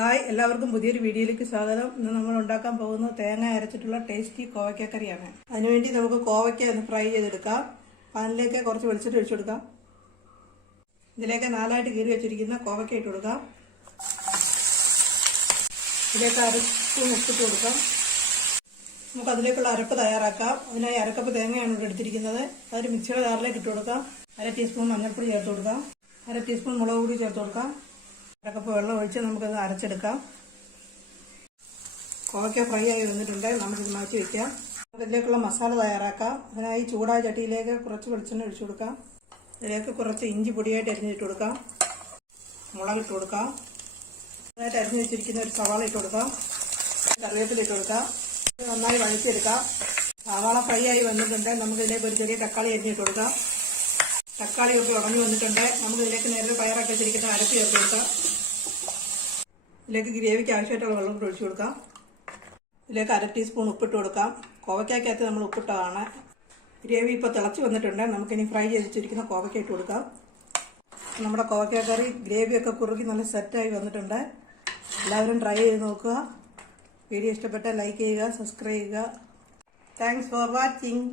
Hi, എല്ലാവർക്കും പുതിയൊരു വീഡിയോയിലേക്ക് സ്വാഗതം. ഇന്ന് നമ്മൾ ഉണ്ടാക്കാൻ പോകുന്നത് തേങ്ങ അരച്ചിട്ടുള്ള ടേസ്റ്റി കോവയ്ക്കക്കറിയാണ്. അതിനുവേണ്ടി നമുക്ക് കോവയ്ക്ക ഒന്ന് ഫ്രൈ ചെയ്തെടുക്കാം. പാനിലേക്ക് കുറച്ച് വെളിച്ചെണ്ണ ഒഴിച്ചു കൊടുക്കാം. ഇതിലേക്ക് 4 കീറി വെച്ചിരിക്കുന്ന കോവയ്ക്ക ഇട്ട് കൊടുക്കാം. ഇതിലേക്ക് 1 സ്പൂൺ ഉപ്പിട്ട് കൊടുക്കാം. നമുക്ക് അതിലേക്കുള്ള അരപ്പ് തയ്യാറാക്കാം. അതിനായി അരക്കപ്പ് തേങ്ങയാണ് ഇവിടെ എടുത്തിരിക്കുന്നത്. അതൊരു മിക്സിയുടെ ജാറിലേക്ക് ഇട്ട് കൊടുക്കാം. 1 ടീസ്പൂൺ മഞ്ഞൾപ്പൊടി ചേർത്ത് കൊടുക്കാം. 1 ടീസ്പൂൺ മുളക് പൊടി ചേർത്ത് കൊടുക്കാം. 1 കപ്പ് വെള്ളം ഒഴിച്ച് നമുക്കത് അരച്ചെടുക്കാം. കോവയ്ക്ക ഫ്രൈ ആയി വന്നിട്ടുണ്ട്. നമുക്കിത് മാറ്റി വയ്ക്കാം. ഇതിലേക്കുള്ള മസാല തയ്യാറാക്കാം. അതിനായി ചൂടായ ചട്ടിയിലേക്ക് കുറച്ച് വെളിച്ചെണ്ണ ഒഴിച്ചു കൊടുക്കാം. ഇതിലേക്ക് കുറച്ച് ഇഞ്ചി പൊടിയായിട്ട് അരിഞ്ഞിട്ട് കൊടുക്കാം. മുളകിട്ട് കൊടുക്കാം. അതിനായിട്ട് അരിഞ്ഞു വെച്ചിരിക്കുന്ന ഒരു സവാള ഇട്ട് കൊടുക്കാം. കറിവേപ്പില ഇട്ട് കൊടുക്കാം. നന്നായി വഴച്ചെടുക്കാം. സവാള ഫ്രൈ ആയി വന്നിട്ടുണ്ട്. നമുക്കിതിലേക്ക് ഒരു ചെറിയ തക്കാളി അരിഞ്ഞിട്ട് കൊടുക്കാം. തക്കാളിയൊക്കെ ഉടഞ്ഞു വന്നിട്ടുണ്ട്. നമുക്കിതിലേക്ക് നേരത്തെ തയ്യാറാക്കി വെച്ചിരിക്കുന്ന അരപ്പ് ചേർത്ത് കൊടുക്കാം. ഇതിലേക്ക് ഗ്രേവിക്ക് ആവശ്യമായിട്ടുള്ള വെള്ളം കൂടി ഒഴിച്ചു കൊടുക്കാം. ഇതിലേക്ക് 1 ടീസ്പൂൺ ഉപ്പിട്ട് കൊടുക്കാം. കോവയ്ക്കകത്ത് നമ്മൾ ഉപ്പിട്ടതാണ്. ഗ്രേവി ഇപ്പോൾ തിളച്ച് വന്നിട്ടുണ്ട്. നമുക്കിനി ഫ്രൈ ചെയ്ത് വെച്ചിരിക്കുന്ന കോവയ്ക്ക ഇട്ട് കൊടുക്കാം. നമ്മുടെ കോവയ്ക്ക കറി ഗ്രേവിയൊക്കെ കുറുകി നല്ല സെറ്റായി വന്നിട്ടുണ്ട്. എല്ലാവരും ട്രൈ ചെയ്ത് നോക്കുക. വീഡിയോ ഇഷ്ടപ്പെട്ടാൽ ലൈക്ക് ചെയ്യുക, സബ്സ്ക്രൈബ് ചെയ്യുക. Thanks for watching.